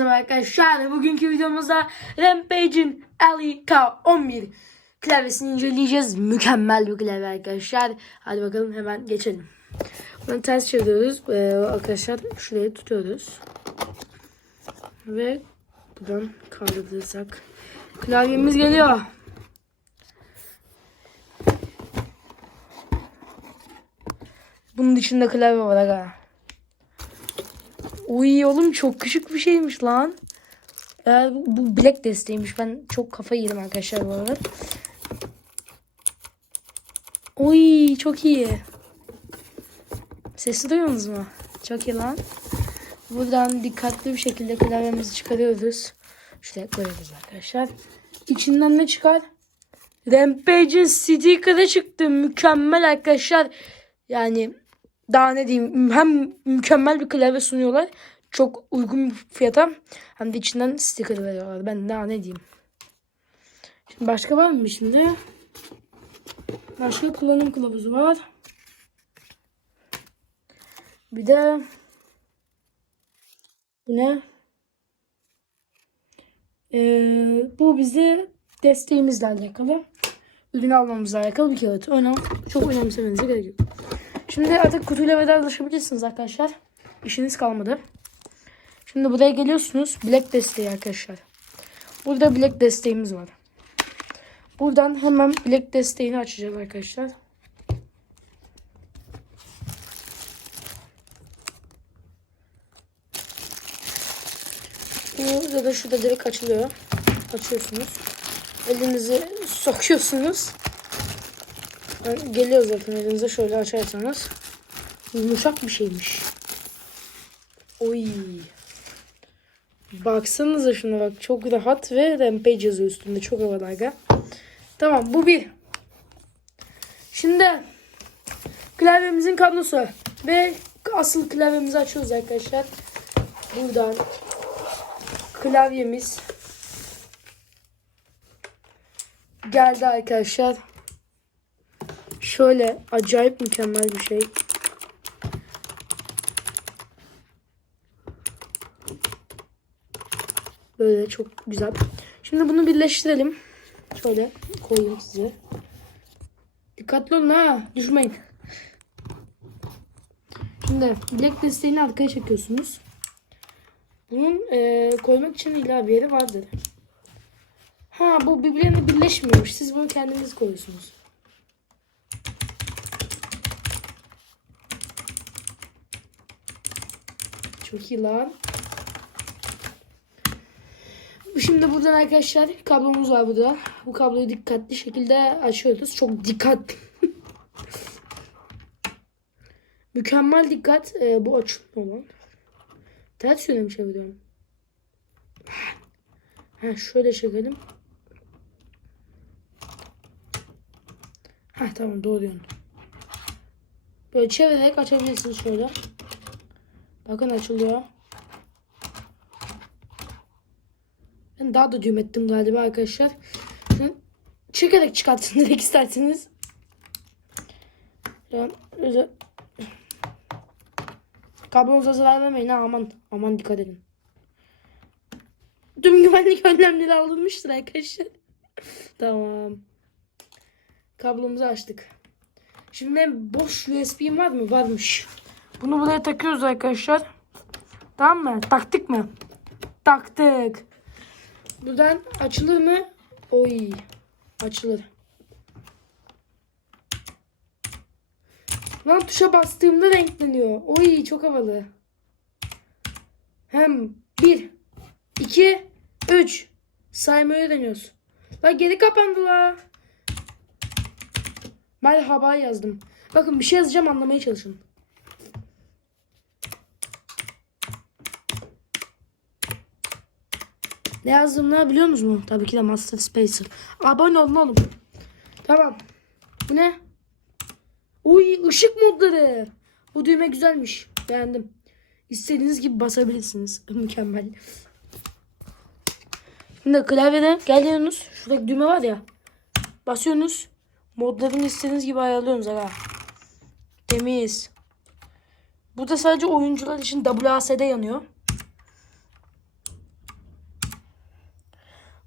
Arkadaşlar. Bugünkü videomuzda Rampage'in LK11 klavyesini inceleyeceğiz. Mükemmel bir klavye arkadaşlar. Hadi bakalım hemen geçelim. Bunu ters çeviriyoruz. Ee, arkadaşlar şurayı tutuyoruz. Ve buradan kaldırırsak klavyemiz geliyor. Bunun dışında klavye var aga. Uy oğlum çok küçük bir şeymiş lan. Ya bu, bilek desteğiymiş. Ben çok kafayı yedim arkadaşlar bu arada. Uy çok iyi. Sesi duyuyorsunuz mu? Çok iyi lan. Buradan dikkatli bir şekilde klavyemizi çıkarıyoruz. Şuraya koyuyoruz arkadaşlar. İçinden ne çıkar? Rampage'in sticker'ı çıktı. Mükemmel arkadaşlar. Yani daha ne diyeyim hem mükemmel bir klavye sunuyorlar. Çok uygun bir fiyata. Hem de içinden sticker veriyorlar. Ben daha ne diyeyim. Şimdi başka var mı şimdi? Başka kullanım kılavuzu var. Bir de bu ne? Ee, bu bize desteğimizle alakalı. Ürün almamızla alakalı bir kağıt. Önemli. Çok önemsemenize gerek yok. Şimdi artık kutuyla vedalaşabilirsiniz arkadaşlar. İşiniz kalmadı. Şimdi buraya geliyorsunuz. Bilek desteği arkadaşlar. Burada bilek desteğimiz var. Buradan hemen bilek desteğini açacağız arkadaşlar. Burada da şurada direkt açılıyor. Açıyorsunuz. Elinizi sokuyorsunuz. Geliyor zaten elinize şöyle açarsanız. Yumuşak bir şeymiş. Oy. Baksanıza şuna bak. Çok rahat ve rampage yazıyor üstünde. Çok havalı. Tamam bu bir. Şimdi klavyemizin kablosu ve asıl klavyemizi açıyoruz arkadaşlar. Buradan klavyemiz geldi arkadaşlar. Şöyle acayip mükemmel bir şey. Böyle çok güzel. Şimdi bunu birleştirelim. Şöyle koyayım size. Dikkatli olun ha. Düşmeyin. Şimdi bilek desteğini arkaya çekiyorsunuz. Bunun e, koymak için illa bir yeri vardır. Ha bu birbirine birleşmiyormuş. Siz bunu kendiniz koyuyorsunuz. Çok iyi lan. Şimdi buradan arkadaşlar kablomuz var burada. Bu kabloyu dikkatli şekilde açıyoruz. Çok dikkat. Mükemmel dikkat. Ee, bu açılmıyor lan. Ters yöne mi çeviriyorum? Ha, şöyle çekelim. Ha tamam doğru yön. Böyle çevirerek açabilirsiniz şöyle. Bakın açılıyor. Ben daha da düğüm ettim galiba arkadaşlar. Şunu çekerek çıkartın direkt isterseniz. Kablonuza zarar vermeyin ha aman. Aman dikkat edin. Tüm güvenlik önlemleri alınmıştır arkadaşlar. tamam. Kablomuzu açtık. Şimdi boş USB'm var mı? Varmış. Bunu buraya takıyoruz arkadaşlar. Tamam mı? Taktık mı? Taktık. Buradan açılır mı? Oy. Açılır. Lan tuşa bastığımda renkleniyor. Oy çok havalı. Hem bir, iki, üç. Saymayı deniyoruz. Lan geri kapandı la. Merhaba yazdım. Bakın bir şey yazacağım anlamaya çalışın. Ne yazdım ne biliyor musunuz? Tabii ki de Master Spacer. Abone olun oğlum. Tamam. Bu ne? Uy ışık modları. Bu düğme güzelmiş. Beğendim. İstediğiniz gibi basabilirsiniz. Mükemmel. Şimdi klavyede geliyorsunuz. Şuradaki düğme var ya. Basıyorsunuz. Modlarını istediğiniz gibi ayarlıyorsunuz. Aga. Temiz. Burada sadece oyuncular için WASD yanıyor.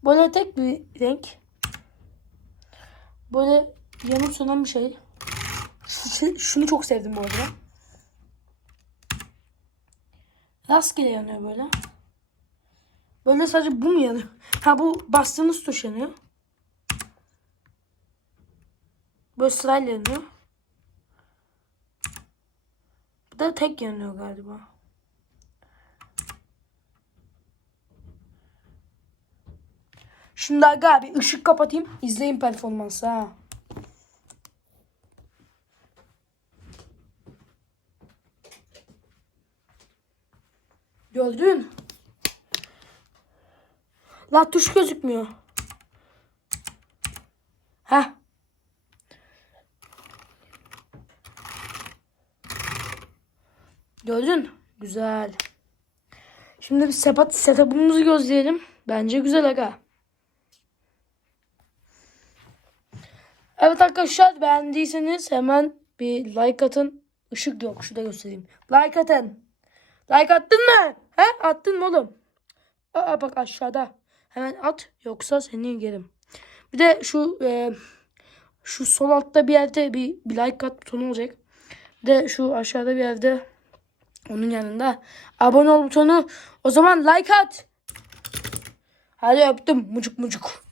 Böyle tek bir renk. Böyle yanıp sönen bir şey. Şu- Şunu çok sevdim bu arada. Rastgele yanıyor böyle. Böyle sadece bu mu yanıyor? Ha bu bastığınız tuş yanıyor. Böyle sırayla yanıyor. Bu da tek yanıyor galiba. Şimdi aga bir ışık kapatayım. İzleyin performansı ha. Gördün? La tuş gözükmüyor. Heh. Gördün? Güzel. Şimdi bir sepat setup'ımızı gözleyelim. Bence güzel aga. Evet arkadaşlar beğendiyseniz hemen bir like atın. Işık yok şurada göstereyim. Like atın. Like attın mı? He? Attın mı oğlum? Aa bak aşağıda. Hemen at yoksa seni yerim. Bir de şu e, şu sol altta bir yerde bir, bir like at butonu olacak. Bir de şu aşağıda bir yerde onun yanında abone ol butonu. O zaman like at. Hadi öptüm mucuk mucuk.